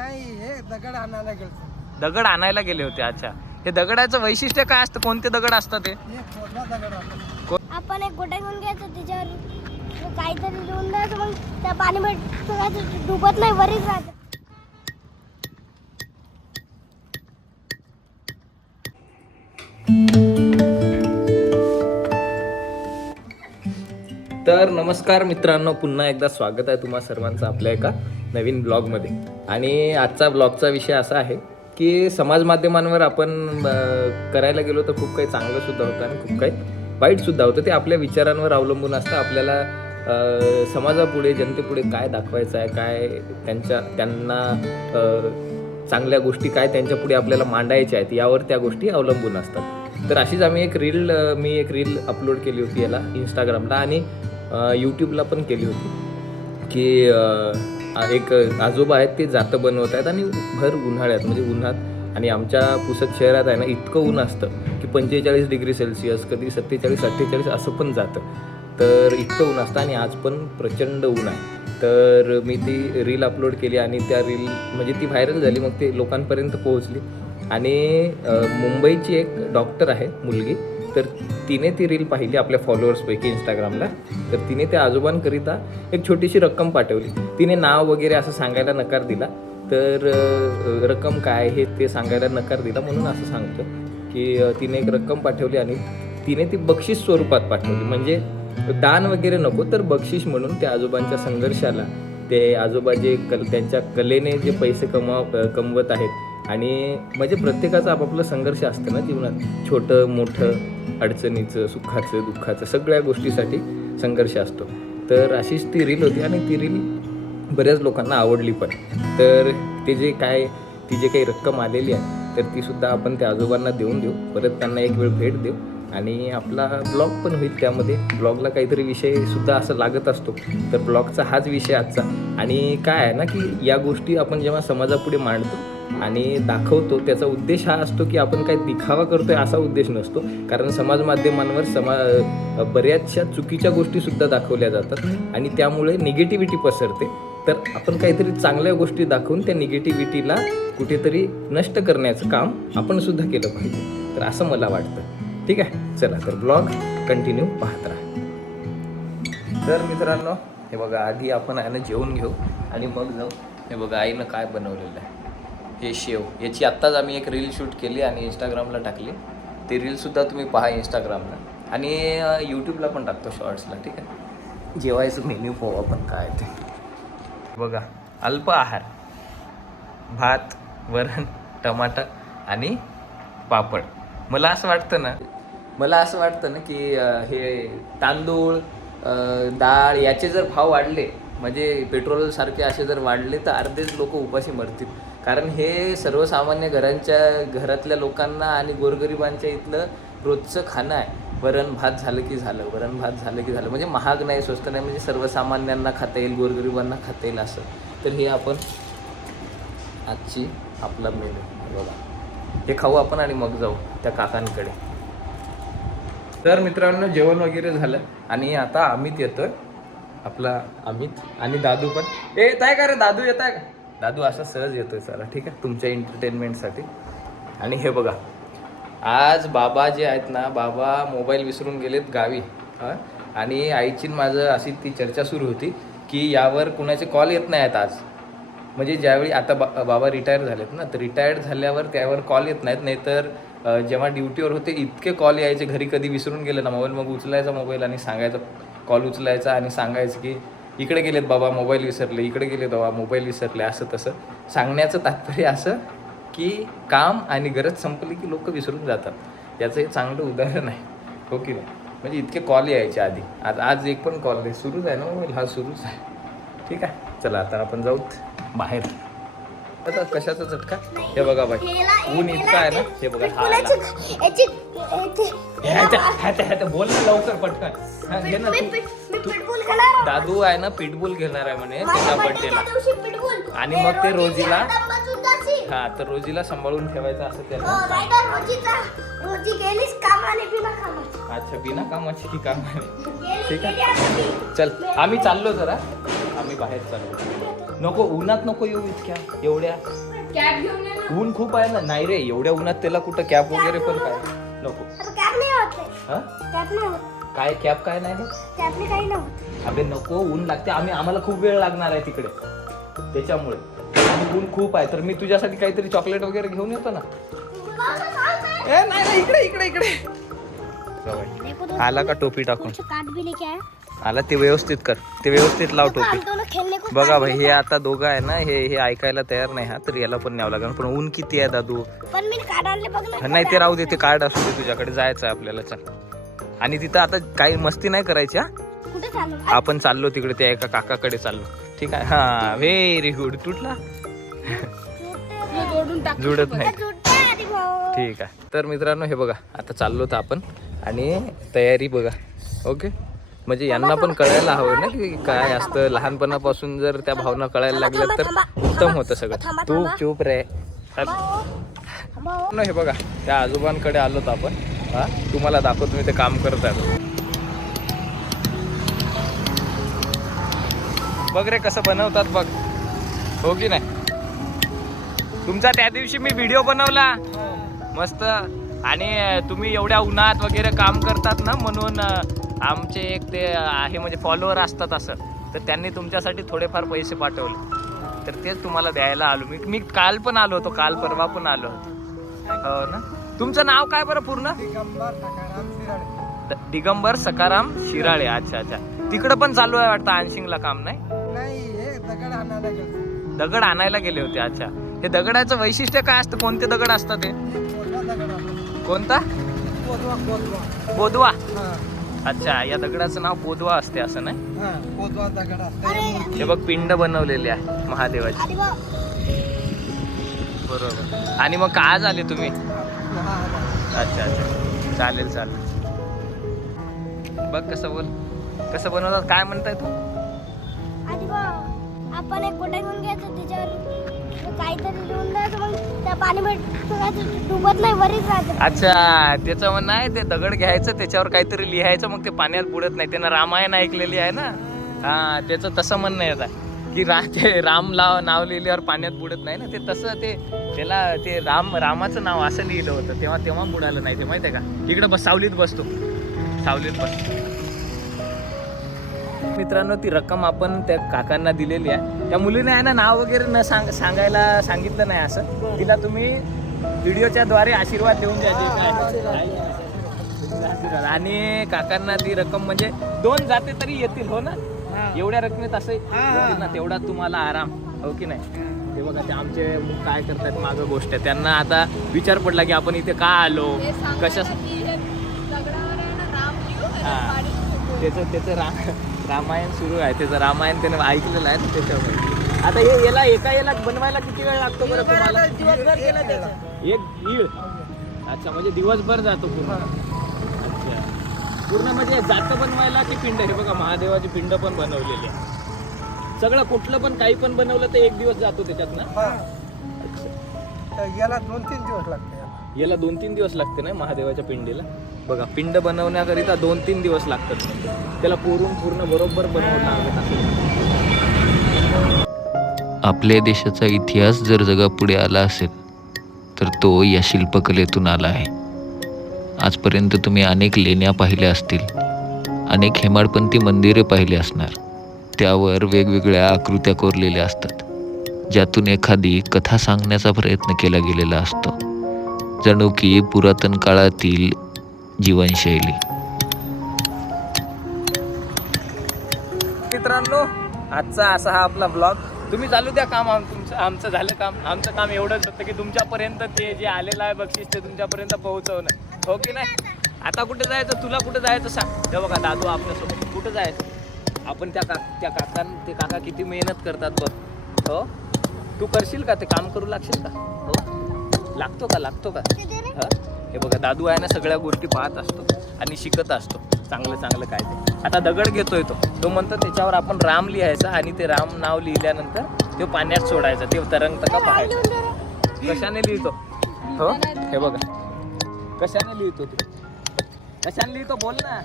नाही हे दगड आणायला गेलो दगड आणायला गेले होते अच्छा. हे दगडाचं वैशिष्ट्य काय असतं? कोणते दगड असतात ते हे दगड आपण. आपण एक गोट्या घेऊन घ्यायचो त्याच्यावर. काहीतरी लिहून द्यायचं मग त्या पाणी डुबत नाही वरीच राहत. तर नमस्कार मित्रांनो पुन्हा एकदा स्वागत आहे तुम्हा सर्वांचं आपल्या एका नवीन ब्लॉगमध्ये. आणि आजचा ब्लॉगचा विषय असा आहे की समाज माध्यमांवर आपण करायला गेलो तर खूप काही चांगलंसुद्धा होतं आणि खूप काही वाईटसुद्धा होतं. ते आपल्या विचारांवर अवलंबून असतं. आपल्याला समाजापुढे जनतेपुढे काय दाखवायचं आहे? काय त्यांच्या त्यांना चांगल्या गोष्टी काय त्यांच्यापुढे आपल्याला मांडायच्या आहेत? यावर त्या गोष्टी अवलंबून असतात. तर अशीच आम्ही एक रील मी एक रील अपलोड केली होती याला इंस्टाग्रामला आणि यूट्यूबला पण केली होती. की एक आजोबा आहेत ते जातं बनवत आहेत आणि भर उन्हाळ्यात म्हणजे उन्हात आणि आमच्या पुसद शहरात आहे ना इतकं ऊन असतं की पंचेचाळीस डिग्री सेल्सिअस कधी सत्तेचाळीस अठ्ठेचाळीस असं पण जातं. तर इतकं ऊन असतं आणि आज पण प्रचंड ऊन आहे. तर मी ती रील अपलोड केली आणि त्या रील म्हणजे ती व्हायरल झाली मग ते लोकांपर्यंत पोहोचली. आणि मुंबईची एक डॉक्टर आहे मुलगी. तर तिने ती रील पाहिली आपल्या फॉलोअर्सपैकी इंस्टाग्रामला तर तिने त्या आजोबांकरिता एक छोटीशी रक्कम पाठवली. तिने नाव वगैरे असं सांगायला नकार दिला. तर रक्कम काय हे ते सांगायला नकार दिला म्हणून असं सांगतो की तिने एक रक्कम पाठवली आणि तिने ती बक्षीस स्वरूपात पाठवली. म्हणजे दान वगैरे नको तर बक्षीस म्हणून त्या आजोबांच्या संघर्षाला ते आजोबा जे कल त्यांच्या कलेने जे पैसे कमाव कमवत आहेत आणि म्हणजे प्रत्येकाचा आपापला संघर्ष असतं ना जीवनात छोटं मोठं अडचणीचं सुखाचं दुःखाचं सगळ्या गोष्टीसाठी संघर्ष असतो. तर अशीच ती रील होती आणि ती रील बऱ्याच लोकांना आवडली पण. तर ते जे काय ती जे काही रक्कम आलेली आहे तर ती सुद्धा आपण त्या आजोबांना देऊन देऊ. परत त्यांना एक वेळ भेट देऊ. आणि आपला ब्लॉग पण होईल त्यामध्ये. ब्लॉगला काहीतरी विषय सुद्धा असं लागत असतो. तर ब्लॉगचा हाच विषय आजचा. आणि काय आहे ना की या गोष्टी आपण जेव्हा समाजापुढे मांडतो आणि दाखवतो. त्याचा उद्देश हा असतो की आपण काय दिखावा करतोय असा उद्देश नसतो. कारण समाज माध्यमांवर समा बऱ्याचशा चुकीच्या गोष्टीसुद्धा दाखवल्या जातात आणि त्यामुळे निगेटिव्हिटी पसरते. तर आपण काहीतरी चांगल्या गोष्टी दाखवून त्या निगेटिव्हिटीला कुठेतरी नष्ट करण्याचं काम आपणसुद्धा केलं पाहिजे. तर असं मला वाटतं. ठीक आहे? चला तर ब्लॉग कंटिन्यू पाहत राहा. तर मित्रांनो हे बघा आधी आपण आहे ना जेवून घेऊ आणि मग जाऊ. हे बघा आईनं काय बनवलेलं आहे. हे शेव. याची आत्ताच आम्ही एक रील शूट केली आणि इंस्टाग्रामला टाकली. ते रीलसुद्धा तुम्ही पहा इंस्टाग्रामला आणि यूट्यूबला पण टाकतो शॉर्ट्सला ठीक आहे? जेवायचं मेन्यू पाहू आपण काय ते. बघा अल्प आहार. भात वरण टमाटर आणि पापड. मला असं वाटतं ना मला असं वाटतं ना की हे तांदूळ डाळ याचे जर भाव वाढले म्हणजे पेट्रोलसारखे असे जर वाढले तर अर्धेच लोक उपाशी मरतील. कारण हे सर्वसामान्य घरांच्या घरातल्या लोकांना आणि गोरगरिबांच्या इथलं रोजचं खाणं आहे. वरण भात झालं की झालं वरण भात झालं की झालं. म्हणजे महाग नाही स्वस्त नाही म्हणजे सर्वसामान्यांना खाता येईल गोरगरिबांना खाता येईल असं. तर हे आपण आजची आपला मेनू बघा. हे खाऊ आपण आणि मग जाऊ त्या काकांकडे. तर मित्रांनो जेवण वगैरे झालं आणि आता अमित येतोय. आपला अमित आणि दादू पण. ए येत आहे का रे? दादू येत आहे का? दादू असा सहज येतोय चला ठीक आहे? तुमच्या एंटरटेनमेंटसाठी आणि हे बघा आज बाबा जे आहेत ना बाबा मोबाईल विसरून गेलेत गावी हां? आणि आईची माझं अशी ती चर्चा सुरू होती की यावर कुणाचे कॉल येत नाही आहेत आज. म्हणजे ज्यावेळी आता बा बाबा रिटायर झालेत ना तर रिटायर्ड झाल्यावर त्यावर कॉल येत नाहीत नाहीतर जेव्हा ड्युटीवर होते इतके कॉल यायचे घरी कधी विसरून गेले ना मोबाईल मग उचलायचा मोबाईल आणि सांगायचा कॉल उचलायचा आणि सांगायचं की इकडे गेलेत बाबा मोबाईल विसरले इकडे गेले बाबा मोबाईल विसरले असं तसं. सांगण्याचं तात्पर्य असं की काम आणि गरज संपली की लोक विसरून जातात. याचं हे चांगलं उदाहरण आहे. हो की नाही? म्हणजे इतके कॉल यायचे आधी. आज आज एक पण कॉल नाही. सुरूच आहे ना मोबाईल हा सुरूच आहे. ठीक आहे. चला आता आपण जाऊत बाहेर. आता कशाचा झटका? हे बघा बाई ऊन इतकं आहे ना? हे बघा हा आला. बोल ना लवकर पटकन. हा, घे ना. दादू आहे ना पिटबुल घेणार आहे म्हणे त्याच्या बर्थडेला पिटबुल. आणि मग ते रोजीला-. हा तर रोजीला सांभाळून ठेवायचं असं हो, त्याला कामाची. अच्छा बिना कामाची की गेली ठीक आहे. चल आम्ही चाललो जरा. आम्ही बाहेर चाललो. नको उन्हात नको येऊ इतक्या एवढ्या. कॅब घेऊन ये ना. ऊन खूप आहे ना? नाही रे एवढ्या उन्हात त्याला कुठं कॅब वगैरे पण काय? नको. आता कॅब नाही होत ते. हा? कॅब नाही होत. काय कॅब काय नाही काही होत. अबे नको ऊन लागते. आम्ही आम्हाला खूप वेळ लागणार आहे तिकडे. त्याच्यामुळे. आणि ऊन खूप आहे. तर मी तुझ्यासाठी काहीतरी चॉकलेट वगैरे घेऊन येतो ना? ए नाही नाही इकडे इकडे इकडे. आला का टोपी टाकून? भी लेके आया आला ते व्यवस्थित कर. ते व्यवस्थित लाव टोपी. बघा भाई हे आता दोघं आहे ना हे हे ऐकायला तयार नाही हा तर याला पण न्यावं लागेल. पण ऊन किती आहे दादू? नाही ते राहू दे ते कार्ड असू दे तुझ्याकडे जायचं आहे आपल्याला चल. आणि तिथं आता काही मस्ती नाही करायची हा? कुठे चाललो आपण चाललो तिकडे त्या एका काकाकडे चाललो. ठीक आहे? हा व्हेरी गुड तुटला? जुडत नाही. ठीक आहे. तर मित्रांनो हे बघा आता चाललो तर आपण. आणि तयारी बघा. ओके? म्हणजे यांना पण कळायला हवं ना की काय असतं. लहानपणापासून जर त्या भावना कळायला लागल्या तर उत्तम होतं सगळं. तू चूप रे. भाऊ न हे. बघा त्या आजोबांकडे आलोत आपण. हा तुम्हाला दाखवतो मी ते काम करत आहे बघ रे कसं बनवतात बघ. हो की नाही? तुमचा त्या दिवशी मी व्हिडिओ बनवला. मस्त. आणि तुम्ही एवढ्या उन्हात वगैरे काम करतात ना म्हणून आमचे एक ते आहे म्हणजे फॉलोअर असतात असं. तर त्यांनी तुमच्यासाठी थोडेफार पैसे पाठवले. तर तेच तुम्हाला द्यायला आलो. मी मी काल पण आलो होतो. काल परवा पण आलो होतो. हो ना? तुमचं नाव काय बरं पूर्ण? दिगंबर सकाराम शिराळे. अच्छा अच्छा. तिकडं पण चालू आहे वाटतं आनशिंगला काम नाही? नाही दगड आणायला दगड आणायला गेले होते. अच्छा. हे दगडाचं वैशिष्ट्य काय असतं? कोणते दगड असतात ते कोणता? बोधवा अच्छा या दगडाचं नाव बोधवा असते असं नाही? हा दगड असते. हे बघ पिंड बनवलेली आहे महादेवाची. बरोबर. आणि मग का आले तुम्ही. अच्छा अच्छा. चालेल चालेल. बघ कसं बोल कसं बनवतात काय म्हणताय तू? आधी आपण एक गोटा घेऊन घ्यायचं त्याच्यावर? काहीतरी लिहून द्यायचं मग त्या पाणी डुबत नाही वरीच राहते. अच्छा त्याचं म्हणणं आहे ते दगड घ्यायचं त्याच्यावर काहीतरी लिहायचं मग ते पाण्यात बुडत नाही. त्यानं रामायण ऐकलेली आहे ना? हा त्याचं तसं म्हणणं आहे आता. की रा ते राम लाव नाव लिहिल्यावर पाण्यात बुडत नाही ना? ते तसं ते त्याला ते राम रामाचं नाव असं लिहिलं होतं. तेव्हा तेव्हा बुडालं नाही ते माहिती आहे का? इकडं बस सावलीत बसतो सावलीत बसतो मित्रांनो ती रक्कम आपण त्या काकांना दिलेली आहे. त्या मुलीने आहे ना नाव वगैरे न सांग सांगायला सांगितलं नाही असं. तिला तुम्ही व्हिडिओच्या द्वारे आशीर्वाद देऊन द्यायचे आशीर्वाद. आणि काकांना ती रक्कम म्हणजे दोन जाते तरी येतील हो ना? एवढ्या रकमेत असं येतील ना तेवढा तुम्हाला आराम हो की नाही? ते बघा ते आमचे काय करतात मागं गोष्ट आहे. त्यांना आता विचार पडला की आपण इथे का आलो? हे कशा राम. त्याचं त्याचं रा रामायण सुरू आहे. त्याचं रामायण त्याने ऐकलेलं आहे ना त्याच्यावर आता हे याला एका याला बनवायला किती वेळ लागतो बरं तुम्हाला? दिवसभर केलं त्याचं. एक दीड अच्छा म्हणजे दिवसभर जातो पूर्ण. अच्छा. पूर्ण म्हणजे जातं बनवायला की पिंड? हे बघा महादेवाची पिंड पण बनवलेली आहे. सगळं कुठलं पण काही पण बनवलं तर एक दिवस जातो त्याच्यात ना? हा. याला दोन तीन दिवस लागते. याला. दोन तीन दिवस लागते ना महादेवाच्या पिंडीला? बघा पिंड बनवण्याकरिता दोन तीन दिवस लागतात. त्याला पुरून पूर्ण बरोबर बनवून आपल्या देशाचा इतिहास जर जगापुढे आला असेल तर तो या शिल्पकलेतून आला आहे. आजपर्यंत तुम्ही अनेक लेण्या पाहिल्या असतील. अनेक हेमाडपंथी मंदिरे पाहिली असणार. त्यावर वेगवेगळ्या आकृत्या कोरलेल्या असतात. ज्यातून एखादी कथा सांगण्याचा प्रयत्न केला गेलेला असतो. जणू की पुरातन काळातील जीवनशैली. मित्रांनो आजचा असा हा आपला ब्लॉग तुम्ही चालू द्या काम आम तुमचं आमचं झालं काम. आमचं काम एवढंच होतं की तुमच्यापर्यंत ते जे आलेलं आहे बक्षीस ते तुमच्यापर्यंत पोहोचवणं. हो की नाही? आता कुठे जायचं? तुला कुठे जायचं सांग. ते बघा दादू आपल्यासोबत कुठं जायचं? आपण त्या का त्या काकां ते काका किती मेहनत करतात बघ. हो? तू करशील का? ते काम करू लागशील का? हो? लागतो का? लागतो का? हा? हे बघा दादू आहे ना सगळ्या गोष्टी पाहत असतो आणि शिकत असतो. चांगलं चांगलं काय ते. आता दगड घेतोय तो. तो म्हणतो त्याच्यावर आपण राम लिहायचा आणि ते राम नाव लिहिल्यानंतर ते पाण्यात सोडायचं. ते तरंगतं का पाहायचं? कशाने लिहितो? हो? हे बघा. कशाने लिहितो तू? कशाने लिहितो? बोल ना.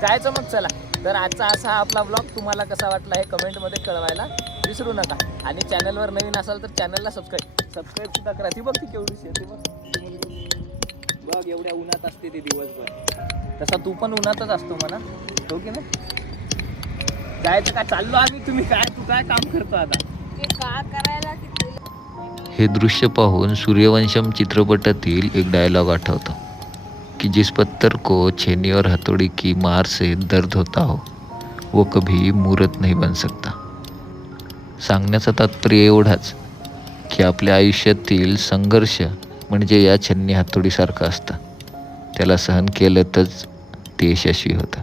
जायचं मग चला. तर आजचा असा आपला ब्लॉग तुम्हाला कसा वाटला हे कमेंटमध्ये कळवायला विसरू नका. आणि चॅनलवर नवीन असाल तर चॅनलला सबस्क्राईब सबस्क्राईब सुद्धा करा. ती बघ ती केवढीशी ती बघ. बघ एवढ्या उन्हात असते ती दिवसभर. तसा तू पण उन्हातच असतो म्हणा. हो की नाही? जायचं का? चाललो आम्ही तुम्ही काय? तू काय काम करतो आता? हे दृश्य पाहून सूर्यवंशम चित्रपटातील एक डायलॉग आठवतो कि जिस पत्थर को छेनी और हथौड़ी की मार से दर्द होता हो वो कभी मूर्त नहीं बन सकता। सांगण्याचा तात्पर्य एवढाच की आपल्या आयुष्यातील संघर्ष म्हणजे या छन्नी हातोडीसारखं असतं. त्याला सहन केलं तरच ते यशस्वी होतं.